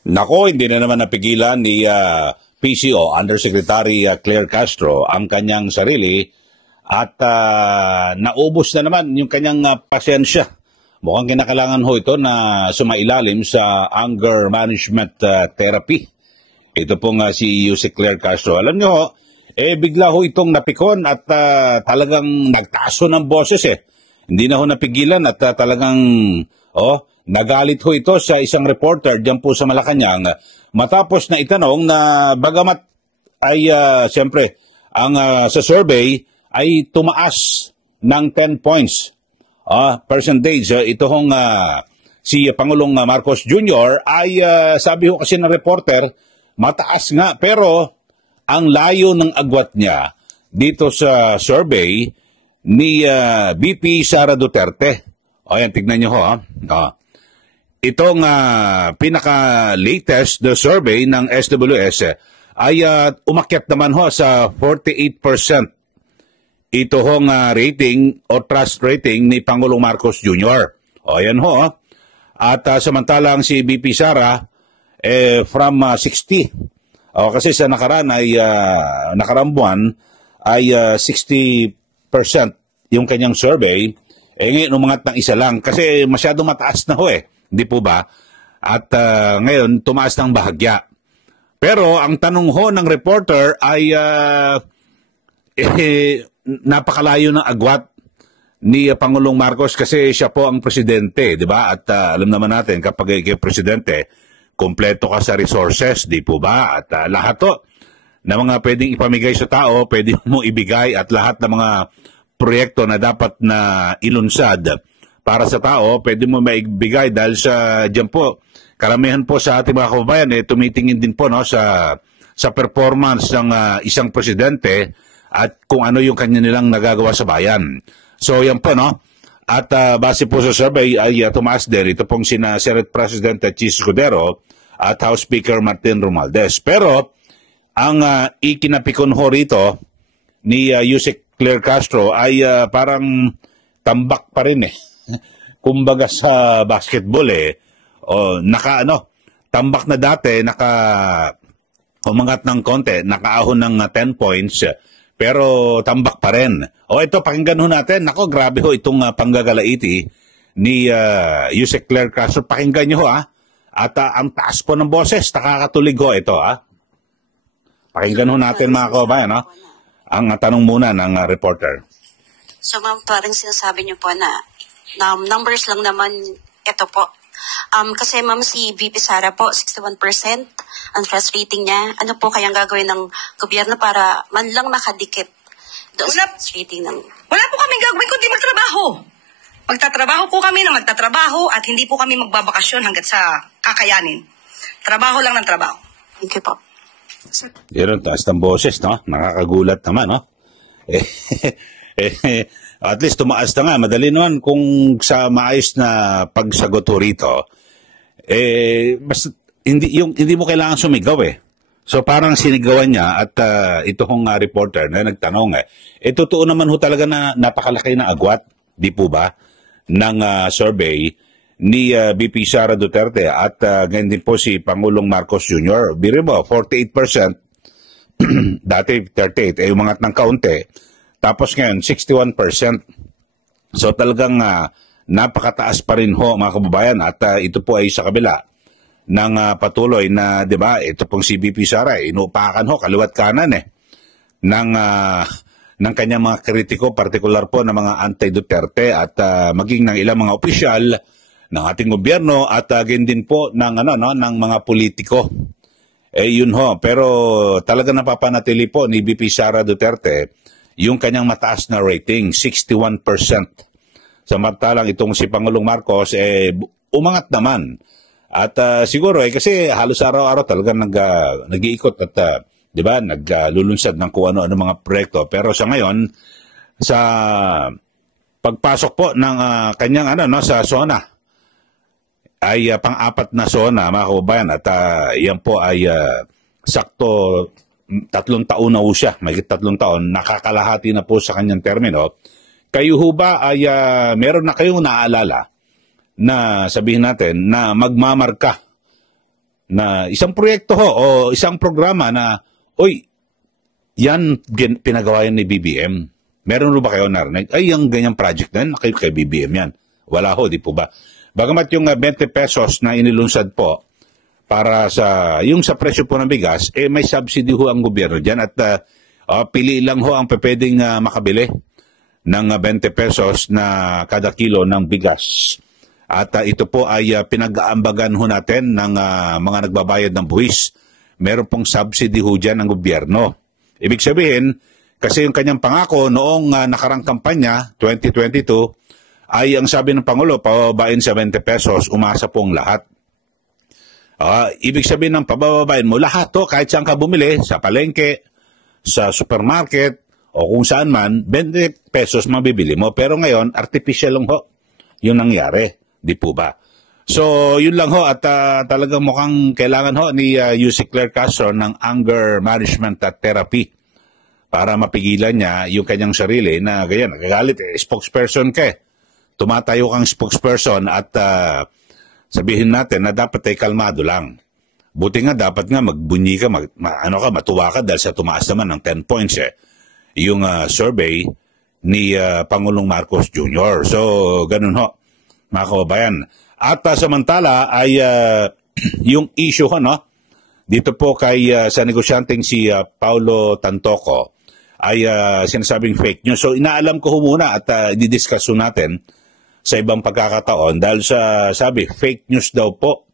Nako, hindi na naman napigilan ni PCO, Undersecretary Claire Castro, ang kanyang sarili at naubos na naman yung kanyang pasensya. Mukhang kinakailangan ho ito na sumailalim sa anger management therapy. Ito pong si Yusek Claire Castro. Alam nyo ho, bigla ho itong napikon at talagang nagtaso ng boses Hindi na ho napigilan at talagang nagalit ho ito sa isang reporter diyan po sa Malacanang matapos na itanong na bagamat ay siyempre ang sa survey ay tumaas ng 10 points percentage. Ito hong si Pangulong Marcos Jr. ay sabi ho kasi ng reporter mataas nga pero ang layo ng agwat niya dito sa survey ni VP Sara Duterte. Ayan, tignan nyo ho. Itong pinaka-latest the survey ng SWS ay umakyat naman ho sa 48%. Ito hong rating o trust rating ni Pangulong Marcos Jr. Ayan ho. At samantalang si VP Sara from 60. Kasi sa nakaraan ay nakarang buwan ay 60% yung kanyang survey. Ngayon umangat ng isa lang kasi masyadong mataas na ho Hindi po ba? At ngayon, tumaas ng bahagya. Pero ang tanong ho ng reporter ay napakalayo ng agwat ni Pangulong Marcos kasi siya po ang presidente, di ba? At alam naman natin, kapag ikaw presidente, kompleto ka sa resources, di po ba? At lahat to na mga pwedeng ipamigay sa tao, pwede mo ibigay at lahat ng mga proyekto na dapat na ilunsad para sa tao, pwede mo maibigay dahil sa dyan po, karamihan po sa ating mga kababayan, tumitingin din po sa performance ng isang presidente at kung ano yung kanya nilang nagagawa sa bayan. So yan po, no? At base po sa survey ay tumaas din. Ito pong sina Senate President Chis Escudero at House Speaker Martin Romualdez. Pero ang ikinapikon ho rito ni Yusek Claire Castro ay parang tambak pa rin Kumbaga sa basketball tambak na dati, umangat ng konti, nakaahon ng 10 points, pero tambak pa rin. Ito, pakinggan ho natin. Nako, grabe ho itong panggagalaiti ni Yusek Claire Castro. Pakinggan nyo ho At ang taas po ng boses, nakakatulig ho ito Pakinggan ho natin mga kabayan, ang tanong muna ng reporter. So ma'am, parang sinasabi niyo po na numbers lang naman ito po. Kasi ma'am, si VP Sara po, 61% ang trust rating niya. Ano po kayang gagawin ng gobyerno para man lang makadikit doon sa trust rating ng... Wala po kami gagawin kundi magtrabaho. Magtatrabaho po kami na magtatrabaho at hindi po kami magbabakasyon hanggat sa kakayanin. Trabaho lang ng trabaho. Thank you po. Yun, taas ng boses, no? Nakakagulat naman, no? At least tumaas na nga. Madali naman kung sa maayos na pagsagot ho rito. Basta, hindi mo kailangan sumigaw So parang sinigawan niya at ito hong reporter na nagtanong totoo naman ho talaga na napakalaki na agwat, di po ba, ng survey ni VP Sara Duterte at ganyan din po si Pangulong Marcos Jr. Biro mo, 48%, dati 38%, umangat ng kaunti. Tapos ngayon, 61%. So talagang napakataas pa rin ho mga kababayan at ito po ay sa kabila ng patuloy na, di ba, ito pong si VP Sara, inuupakan ho, kaliwat kanan ng kanyang mga kritiko, partikular po ng mga anti-Duterte at maging ng ilang mga opisyal ng ating gobyerno at again din po ng ng mga politiko. Yun ho, pero talaga napapanatili po ni VP Sara Duterte yung kanyang mataas na rating, 61%. Samantalang itong si Pangulong Marcos umangat naman. At siguro kasi halos araw-araw talaga nag-iikot at 'di ba, naglulunsad ng kung ano-ano mga proyekto. Pero sa ngayon sa pagpasok po ng kanyang sa zona ay pang-apat na zona mga kababayan at yan po ay sakto 3 taon na po siya, mahigit 3 taon, nakakalahati na po sa kanyang termino. Kayo ho ba ay meron na kayong naaalala na sabihin natin na magmamarka na isang proyekto ho o isang programa na, oy, yan pinagawa yan ni BBM. Meron ba kayo narinig? Ay, yung ganyang project na yan, kay BBM yan. Wala ho, di po ba? Bagamat yung 20 pesos na inilunsad po para yung sa presyo po ng bigas, may subsidy ho ang gobyerno dyan at pili lang ho ang pwedeng makabili ng 20 pesos na kada kilo ng bigas. At ito po ay pinag-aambagan ho natin ng mga nagbabayad ng buwis. Meron pong subsidy ho dyan ng gobyerno. Ibig sabihin, kasi yung kanyang pangako noong nakarang kampanya, 2022, ay ang sabi ng Pangulo, pababain sa 20 pesos, umasa po ang lahat. Ibig sabihin ng pababain mo, lahat to, kahit saan ka bumili, sa palengke, sa supermarket, o kung saan man, 20 pesos mabibili mo. Pero ngayon, artificial lang ho yung nangyari. Di po ba? So, yun lang ho. At talagang mukhang kailangan ho ni UC Claire Castro ng anger management at therapy para mapigilan niya yung kanyang sarili na ganyan, nagagalit, spokesperson ka. Tumatayo kang spokesperson at sabihin natin na dapat ay kalmado lang. Buti nga, dapat nga magbunyi ka, matuwa ka dahil sa tumaas naman ng 10 points yung survey ni Pangulong Marcos Jr. So, ganun ho, mga kababayan. At samantala ay yung issue dito po kay sa negosyanteng si Paulo Tantoco ay sinasabing fake news. So, inaalam ko muna at i-discuss natin sa ibang pagkakataon dahil sa sabi, fake news daw po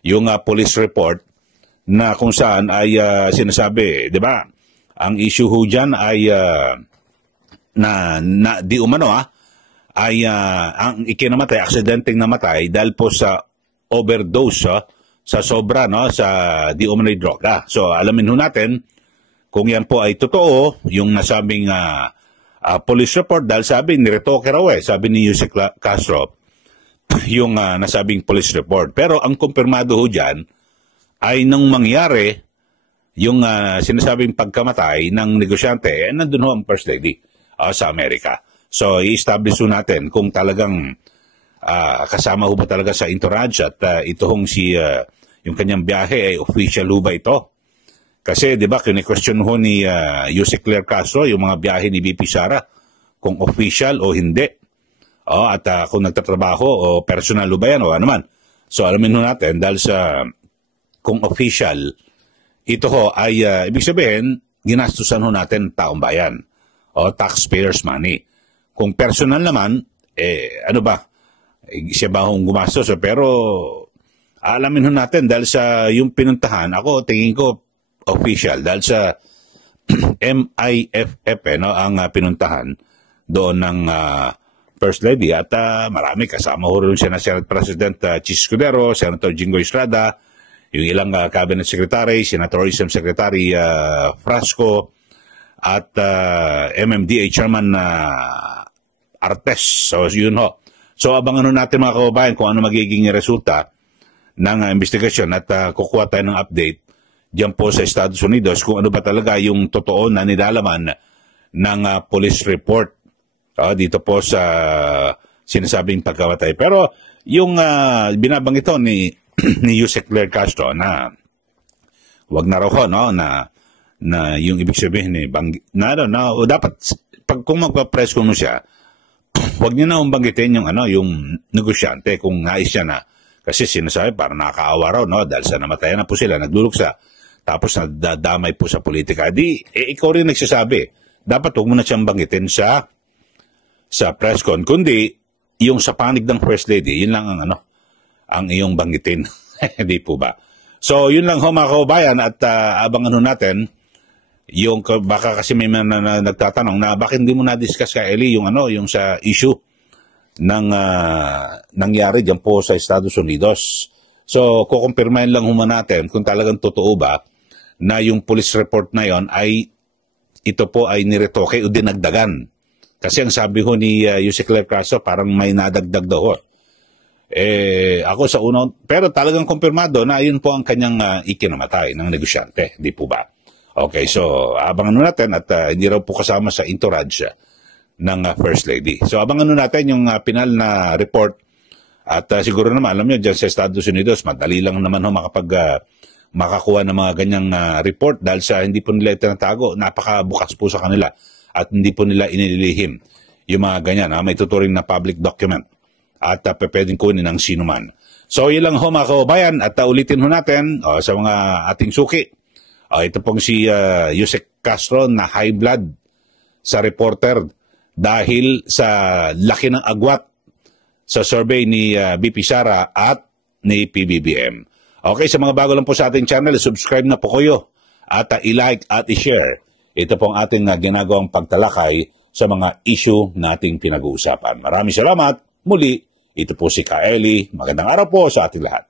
yung police report na kung saan ay sinasabi, di ba? Ang issue ho dyan ay na di umano ay ang ikinamatay, aksidenteng namatay dahil po sa overdose sa sobra sa di umano'y droga. So alamin ho natin kung yan po ay totoo, yung nasabing police report dahil sabi, niretoke raw sabi ni Yusek Castro, yung nasabing police report. Pero ang kumpirmado ho dyan ay nung mangyari yung sinasabing pagkamatay ng negosyante, nandun ho ang First Lady sa Amerika. So, i-establish ho natin kung talagang kasama ho ba talaga sa entourage at ito hong yung kanyang biyahe ay official ho ba ito? Kasi, di ba, kine-question ho ni Yusek Claire Castro yung mga biyahe ni BP Sara kung official o hindi. At kung nagtatrabaho o personal ho ba yan o ano man. So, alamin ho natin dahil sa kung official, ito ho ay, ibig sabihin, ginastusan ho natin taong bayan o taxpayers money. Kung personal naman, ano ba, siya ba hong gumastos? Pero, alamin ho natin dahil sa yung pinuntahan, ako tingin ko official dahil sa MIFF ang pinuntahan doon ng First Lady at marami kasama ho rin siya na Senate President Chis Escudero, Senator Jingoy Estrada, yung ilang cabinet secretary, Senatorism Secretary Frasco, at MMDA Chairman Artes. So, yun ho. So, abangan natin mga kababayan kung ano magiging resulta ng investigasyon at kukuha tayo ng update diyan po sa Estados Unidos kung ano ba talaga yung totoo na nilalaman ng police report dito po sa sinasabing pagkamatay. Pero, yung binabanggit ito ni Yusek Claire Castro na wag na raw ho, na yung ibig sabihin dapat kung magpa-press ko siya, wag niya na banggitin yung negosyante kung nais siya na kasi sinasabi para nakakaawa raw dahil sa namatayan na po sila, nagluluksa tapos nadadamay po sa politika. Ikaw rin nagsasabi, dapat wag mo na siyang banggitin sa press con, kundi yung sa panig ng First Lady, yun lang ang iyong banggitin. Hindi po ba? So, yun lang ho mga kaubayan at abangan ho natin yung baka kasi may nagtatanong na bakit hindi mo na-discuss ka Eli yung sa issue ng nangyari diyan po sa Estados Unidos. So, kukumpirmahin lang ho natin kung talagang totoo ba na yung police report na yon ay ito po ay niretoke o dinagdagan. Kasi ang sabi ho ni Yusek Claire Castro parang may nadagdag daw ho. Ako sa unang, pero talagang kumpirmado na yun po ang kanyang ikinamatay ng negosyante, di po ba? Okay, so abangan natin at hindi raw po kasama sa entourage ng First Lady. So abangan natin yung pinal na report at siguro naman, alam nyo, dyan sa Estados Unidos, madali lang naman ho makakuha ng mga ganyang report dahil sa hindi po nila itinatago, napakabukas po sa kanila at hindi po nila inililihim yung mga ganyan. May tuturing na public document at pwedeng kunin ng sino man. So yun lang ho mga kababayan at ulitin ho natin sa mga ating suki. Ito pong si Yusek Castro na high blood sa reporter dahil sa laki ng agwat sa survey ni BP Sara at ni PBBM. Okay, sa mga bago lang po sa ating channel, subscribe na po kayo at i-like at i-share. Ito pong ating ginagawang pagtalakay sa mga issue nating pinag-uusapan. Maraming salamat. Muli, ito po si Kaeli. Magandang araw po sa ating lahat.